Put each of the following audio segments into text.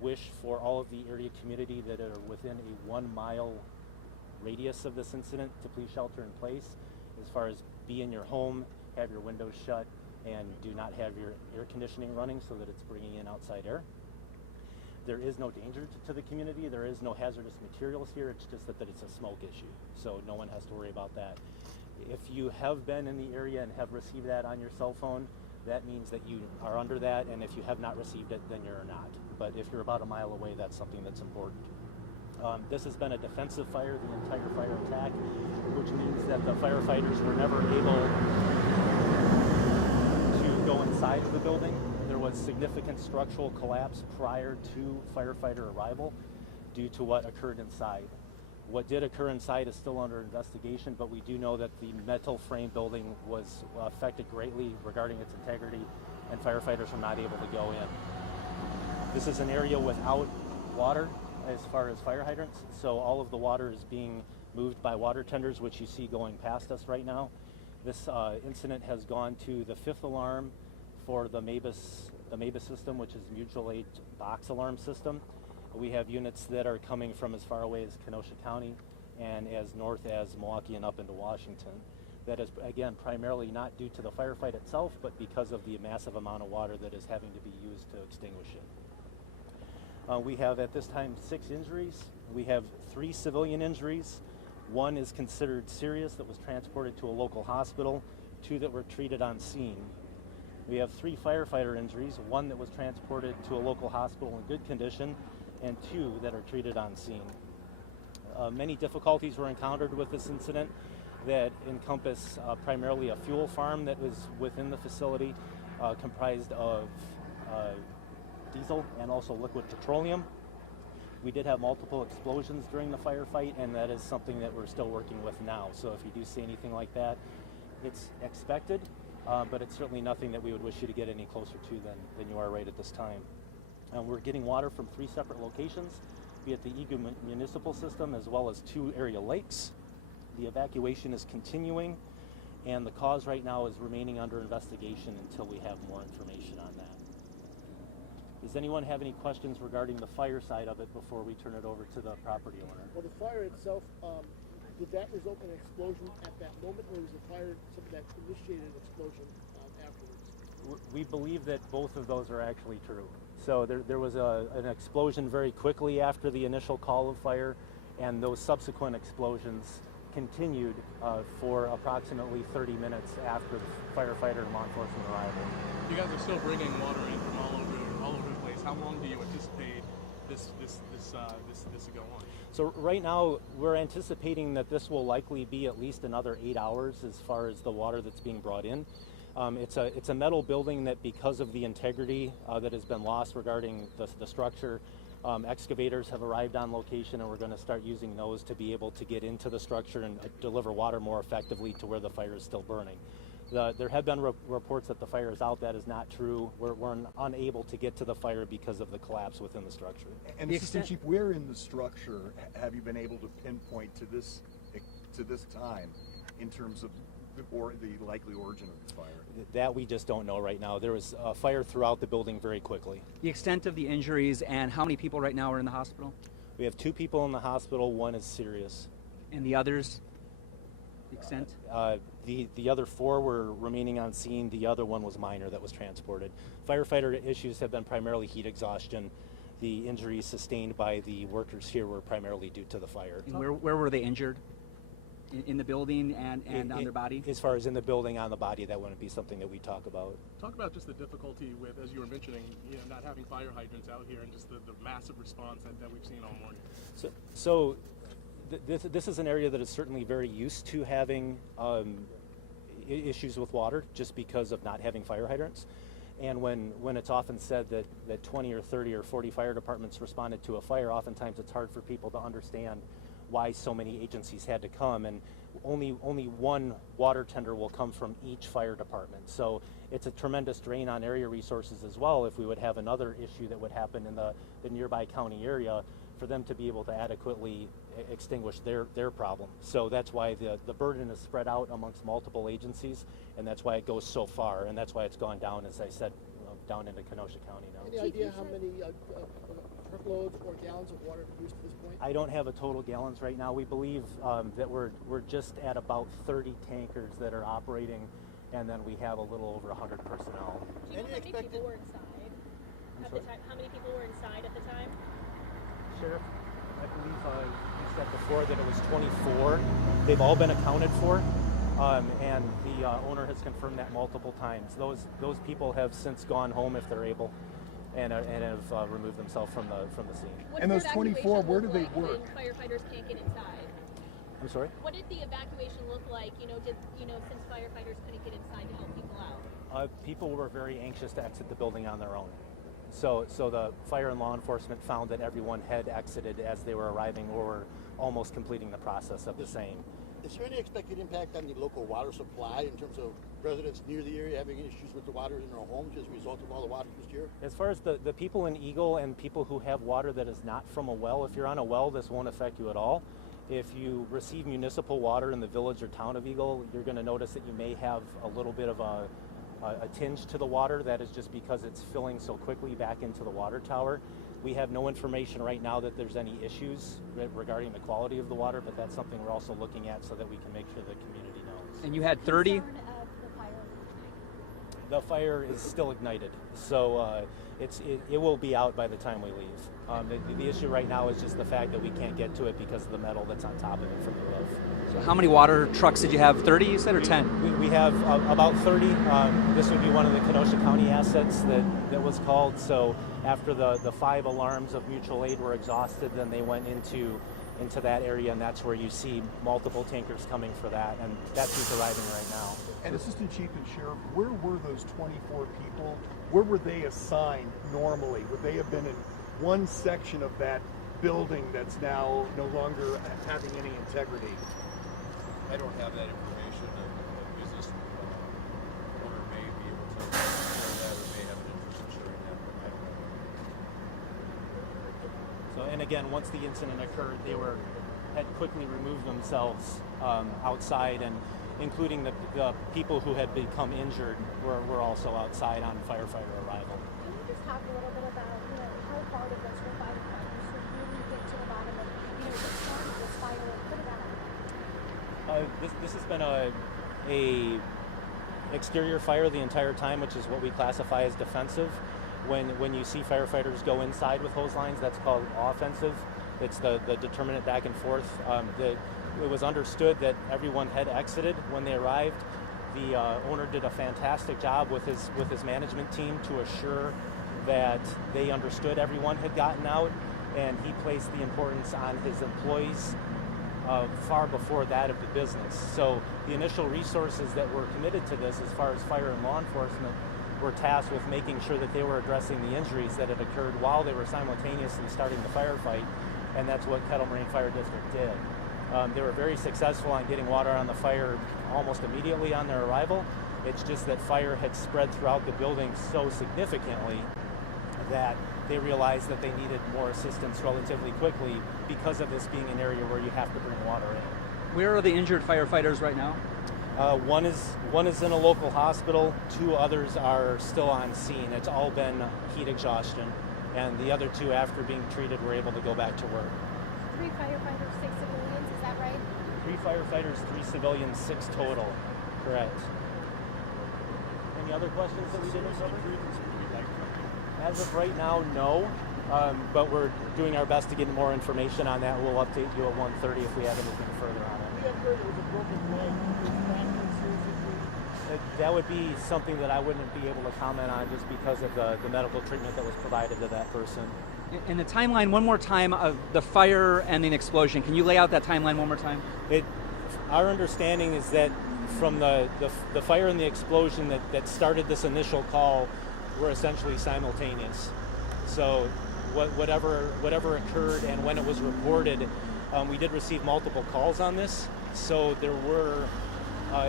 wish for all of the area community that are within a 1 mile radius of this incident to please shelter in place, as far as be in your home, have your windows shut, and do not have your air conditioning running so that it's bringing in outside air. There is no danger to the community. There is no hazardous materials here. It's just that it's a smoke issue, so no one has to worry about that. If you have been in the area and have received that on your cell phone, that means that you are under that, and if you have not received it, then you're not. But if you're about a mile away, that's something that's important. This has been a defensive fire, the entire fire attack, which means that the firefighters were never able to go inside of the building. There was significant structural collapse prior to firefighter arrival due to what occurred inside. What did occur inside is still under investigation, but we do know that the metal frame building was affected greatly regarding its integrity, and firefighters were not able to go in. This is an area without water as far as fire hydrants, so all of the water is being moved by water tenders, which you see going past us right now. This incident has gone to the 5th alarm for the MABUS system, which is mutual aid box alarm system. We have units that are coming from as far away as Kenosha County and as north as Milwaukee and up into Washington. That is, again, primarily not due to the firefight itself, but because of the massive amount of water that is having to be used to extinguish it. We have at this time 6 injuries. We have 3 civilian injuries. 1 is considered serious that was transported to a local hospital, 2 that were treated on scene. We have 3 firefighter injuries, 1 that was transported to a local hospital in good condition, and 2 that are treated on scene. Many difficulties were encountered with this incident that encompass primarily a fuel farm that was within the facility, comprised of diesel and also liquid petroleum. We did have multiple explosions during the firefight, and that is something that we're still working with now. So if you do see anything like that, it's expected, but it's certainly nothing that we would wish you to get any closer to than you are right at this time. We're getting water from 3 separate locations, be it the Eagle Municipal System as well as 2 area lakes. The evacuation is continuing, and the cause right now is remaining under investigation until we have more information on that. Does anyone have any questions regarding the fire side of it before we turn it over to the property owner? Well, the fire itself, did that result in an explosion at that moment, or was the fire something that initiated an explosion afterwards? We believe that both of those are actually true. So there was an explosion very quickly after the initial call of fire, and those subsequent explosions continued for approximately 30 minutes after the firefighter and law enforcement arrival. You guys are still bringing water in from all over the place. How long do you anticipate this to go on? So right now we're anticipating that this will likely be at least another 8 hours as far as the water that's being brought in. It's a metal building that, because of the integrity that has been lost regarding the structure, excavators have arrived on location, and we're going to start using those to be able to get into the structure and deliver water more effectively to where the fire is still burning. There have been reports that the fire is out. That is not true. We're unable to get to the fire because of the collapse within the structure. And Assistant Chief, where in the structure have you been able to pinpoint to this time in terms of the likely origin of the fire? That we just don't know right now. There was a fire throughout the building very quickly. The extent of the injuries and how many people right now are in the hospital? We have 2 people in the hospital. 1 is serious. And the others? The extent? The other 4 were remaining on scene. The other 1 was minor that was transported. Firefighter issues have been primarily heat exhaustion. The injuries sustained by the workers here were primarily due to the fire. And where were they injured? In the building and on their body? As far as in the building, on the body, that wouldn't be something that we talk about. Talk about just the difficulty with, as you were mentioning, not having fire hydrants out here, and just the massive response that we've seen all morning. So this is an area that is certainly very used to having issues with water, just because of not having fire hydrants. And when it's often said that 20 or 30 or 40 fire departments responded to a fire, oftentimes it's hard for people to understand why so many agencies had to come, and only 1 water tender will come from each fire department. So it's a tremendous drain on area resources as well if we would have another issue that would happen in the nearby county area, for them to be able to adequately extinguish their problem. So that's why the burden is spread out amongst multiple agencies, and that's why it goes so far, and that's why it's gone down, as I said, down into Kenosha County now. Any idea how many truckloads or gallons of water produced to this point? I don't have a total gallons right now. We believe that we're just at about 30 tankers that are operating, and then we have a little over 100 personnel. Do you know how many people were inside at the time? How many people were inside at the time? Sheriff, I believe you said before that it was 24. They've all been accounted for, and the owner has confirmed that multiple times. Those people have since gone home if they're able, and have removed themselves from the scene. What And did those the 24, evacuation where look do they like work? when firefighters can't get inside? I'm sorry? What did the evacuation look like? Since firefighters couldn't get inside to help people out? People were very anxious to exit the building on their own. So the fire and law enforcement found that everyone had exited as they were arriving or were almost completing the process of the same. Is there any expected impact on the local water supply in terms of residents near the area having issues with the water in their homes as a result of all the water this year? As far as the people in Eagle and people who have water that is not from a well, if you're on a well, this won't affect you at all. If you receive municipal water in the village or town of Eagle, you're going to notice that you may have a little bit of a tinge to the water. That is just because it's filling so quickly back into the water tower. We have no information right now that there's any issues regarding the quality of the water, but that's something we're also looking at so that we can make sure the community knows. And you had 30? Concern of the fire leaving. The fire is still ignited, so it will be out by the time we leave. The issue right now is just the fact that we can't get to it because of the metal that's on top of it from the roof. So how many water trucks did you have? 30 you said, or 10? We have about 30. This would be one of the Kenosha County assets that was called. So after the 5 alarms of mutual aid were exhausted, then they went into that area, and that's where you see multiple tankers coming for that, and that's who's arriving right now. And Assistant Chief and Sheriff, where were those 24 people? Where were they assigned normally? Would they have been in one section of that building that's now no longer having any integrity? I don't have that information. A business owner may be able to share that or may have an interest in sharing that, but I don't know. So, and again, once the incident occurred, they had quickly removed themselves outside, and including the people who had become injured were also outside on firefighter arrival. Can you just talk a little bit about, how hard it was for firefighters to really get to the bottom of, what started this fire and put it out? This has been a exterior fire the entire time, which is what we classify as defensive. When you see firefighters go inside with hose lines, that's called offensive. It's the determinant back and forth. It was understood that everyone had exited when they arrived. The owner did a fantastic job with his management team to assure that they understood everyone had gotten out, and he placed the importance on his employees far before that of the business. So the initial resources that were committed to this, as far as fire and law enforcement, were tasked with making sure that they were addressing the injuries that had occurred while they were simultaneously starting the firefight, and that's what Kettle Moraine Fire District did. They were very successful on getting water on the fire almost immediately on their arrival. It's just that fire had spread throughout the building so significantly that they realized that they needed more assistance relatively quickly because of this being an area where you have to bring water in. Where are the injured firefighters right now? One is in a local hospital. 2 others are still on scene. It's all been heat exhaustion, and the other 2, after being treated, were able to go back to work. 3 firefighters, 6 civilians, is that right? 3 firefighters, 3 civilians, 6 total. Correct. Any other questions that we didn't cover? As of right now, no. But we're doing our best to get more information on that. We'll update you at 1:30 if we have anything further on it. We have heard it was a broken leg. Is that a serious injury? That would be something that I wouldn't be able to comment on just because of the medical treatment that was provided to that person. In the timeline, one more time, of the fire and the explosion. Can you lay out that timeline one more time? Our understanding is that from the fire and the explosion that started this initial call were essentially simultaneous. So whatever occurred and when it was reported, we did receive multiple calls on this. So there were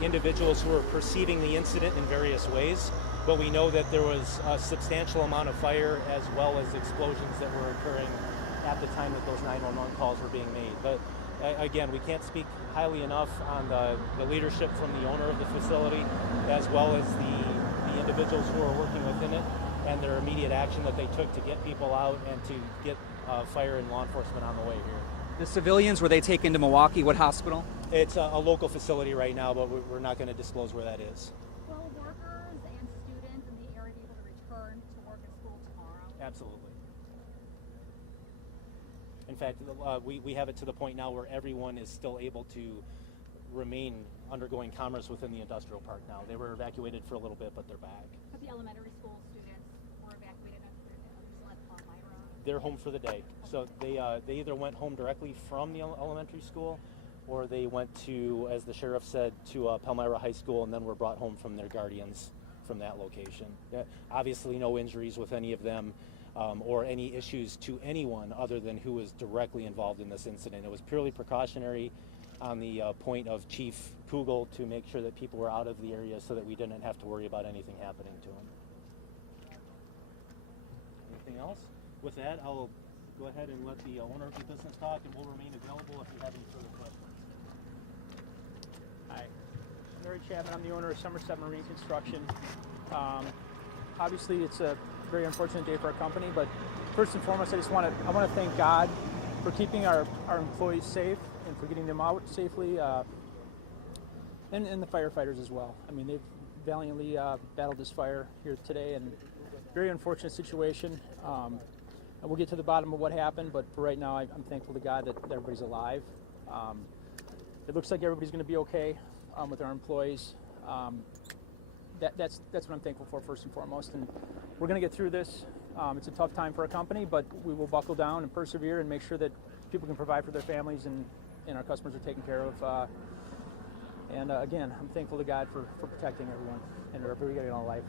individuals who were perceiving the incident in various ways, but we know that there was a substantial amount of fire as well as explosions that were occurring at the time that those 911 calls were being made. But again, we can't speak highly enough on the leadership from the owner of the facility as well as the individuals who are working within it. and their immediate action that they took to get people out and to get fire and law enforcement on the way here. The civilians, were they taken to Milwaukee? What hospital? It's a local facility right now, but we're not going to disclose where that is. Will workers and students in the area be able to return to work and school tomorrow? Absolutely. In fact, we have it to the point now where everyone is still able to remain undergoing commerce within the industrial park now. They were evacuated for a little bit, but they're back. But the elementary school students were evacuated and they're still at Palmyra. They're home for the day. So they either went home directly from the elementary school, or they went to, as the sheriff said, to Palmyra High School, and then were brought home from their guardians from that location. Obviously no injuries with any of them, or any issues to anyone other than who was directly involved in this incident. It was purely precautionary on the point of Chief Kugel to make sure that people were out of the area so that we didn't have to worry about anything happening to them. Anything else? With that, I'll go ahead and let the owner of the business talk, and we'll remain available if you have any further questions. Hi, I'm Larry Chapman. I'm the owner of Summerset Marine Construction. Obviously, it's a very unfortunate day for our company, but first and foremost, I want to thank God for keeping our employees safe and for getting them out safely, and the firefighters as well. I mean, they've valiantly battled this fire here today, and very unfortunate situation. And we'll get to the bottom of what happened, but for right now, I'm thankful to God that everybody's alive. It looks like everybody's going to be okay with our employees. That's what I'm thankful for first and foremost, and we're going to get through this. It's a tough time for our company, but we will buckle down and persevere and make sure that people can provide for their families and our customers are taken care of. And again, I'm thankful to God for protecting everyone and everybody in our life.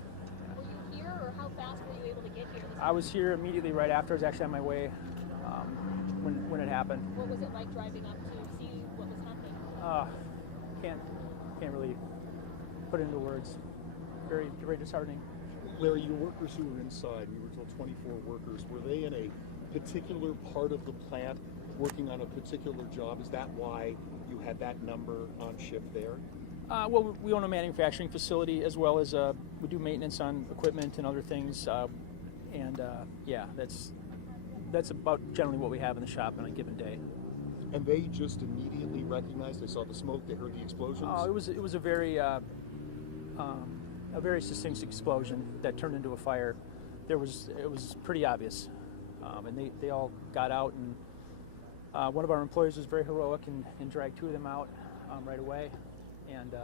Were you here, or how fast were you able to get here? I was here immediately right after. I was actually on my way when it happened. What was it like driving up to see what was happening? Can't really put it into words. Very, very disheartening. Larry, your workers who were inside, you were told 24 workers, were they in a particular part of the plant working on a particular job? Is that why you had that number on shift there? Well, we own a manufacturing facility as well as we do maintenance on equipment and other things. Yeah, that's about generally what we have in the shop on a given day. And they just immediately recognized, they saw the smoke, they heard the explosions? It was a very succinct explosion that turned into a fire. It was pretty obvious, and they all got out, and one of our employees was very heroic and dragged two of them out right away, and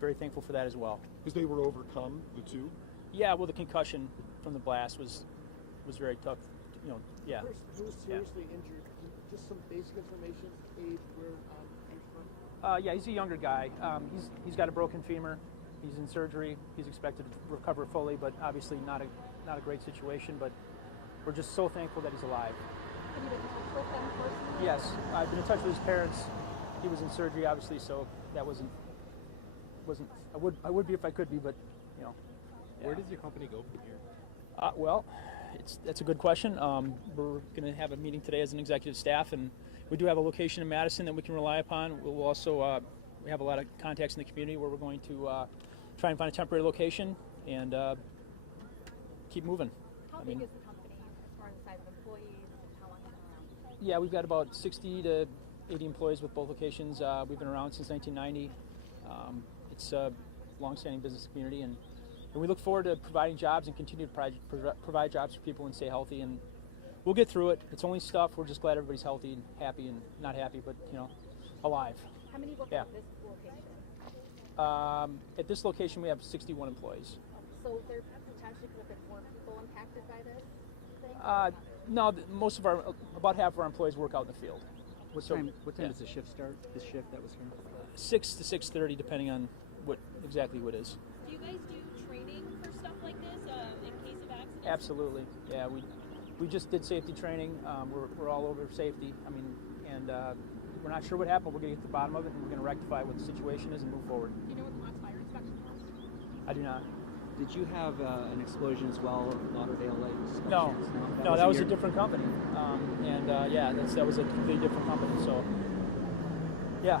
very thankful for that as well. Because they were overcome, the two? Yeah, well, the concussion from the blast was very tough. You know, yeah. He was seriously injured. Just some basic information, age, where he's from. Yeah, he's a younger guy. He's got a broken femur. He's in surgery. He's expected to recover fully, but obviously not a great situation. But we're just so thankful that he's alive. Have you been in touch with them personally? Yes, I've been in touch with his parents. He was in surgery, obviously, so that wasn't. I would be if I could be, but you know. Yeah. Where does your company go from here? Well, that's a good question. We're going to have a meeting today as an executive staff, and we do have a location in Madison that we can rely upon. We'll also we have a lot of contacts in the community where we're going to try and find a temporary location and keep moving. How big is the company as far as the size of employees and how long have you been around? Yeah, we've got about 60 to 80 employees with both locations. We've been around since 1990. It's a long-standing business community, and we look forward to providing jobs and continue to provide jobs for people and stay healthy. And we'll get through it. It's only stuff. We're just glad everybody's healthy and happy, and not happy, but alive. How many work at this location? At this location, we have 61 employees. So there potentially could have been more people impacted by this thing? No, about half of our employees work out in the field. What time does the shift start? This shift that was here? 6 to 6:30, depending on exactly what it is. Do you guys do training for stuff like this in case of accidents? Absolutely. Yeah, we just did safety training. We're all over safety. I mean, and we're not sure what happened. We're going to get to the bottom of it, and we're going to rectify what the situation is and move forward. Do you know what the last fire inspection was? I do not. Did you have an explosion as well, Lauderdale Lakes? No, that was a different company. That was a completely different company. So, yeah.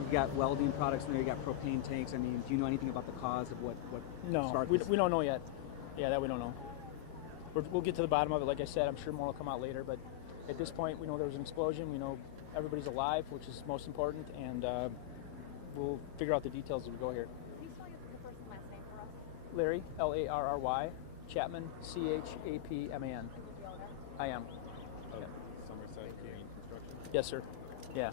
You got welding products in there. You got propane tanks. I mean, do you know anything about the cause of what No, sparked we this? don't know yet. Yeah, that we don't know. We'll get to the bottom of it. Like I said, I'm sure more will come out later. But at this point, we know there was an explosion. We know everybody's alive, which is most important, and we'll figure out the details as we go here. Can you spell your first and last name for us? Larry, Larry, Chapman, Chapman. I am. Summerset Marine Construction. Yes, sir. Yeah.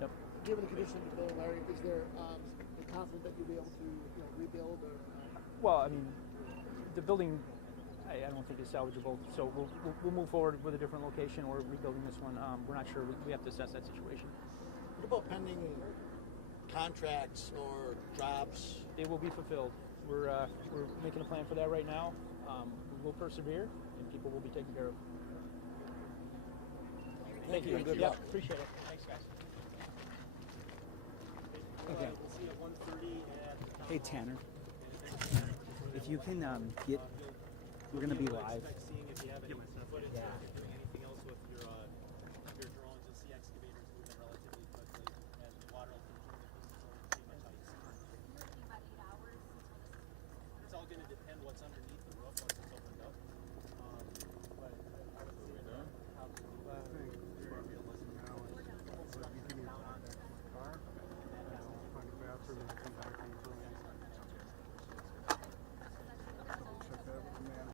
Yep. Given the condition of the building, Larry, is there you're confident that you'll be able to rebuild or? Well, I mean, the building, I don't think is salvageable. So we'll move forward with a different location or rebuilding this one. We're not sure. We have to assess that situation. What about pending contracts or jobs? They will be fulfilled. We're making a plan for that right now. We will persevere, and people will be taken care of. Thank you. Good Yeah, luck. appreciate it. Thanks, guys. Okay. We'll see you at 1:30 at Hey Tanner, if you can get, we're gonna be live. seeing if you have any footage. Yeah.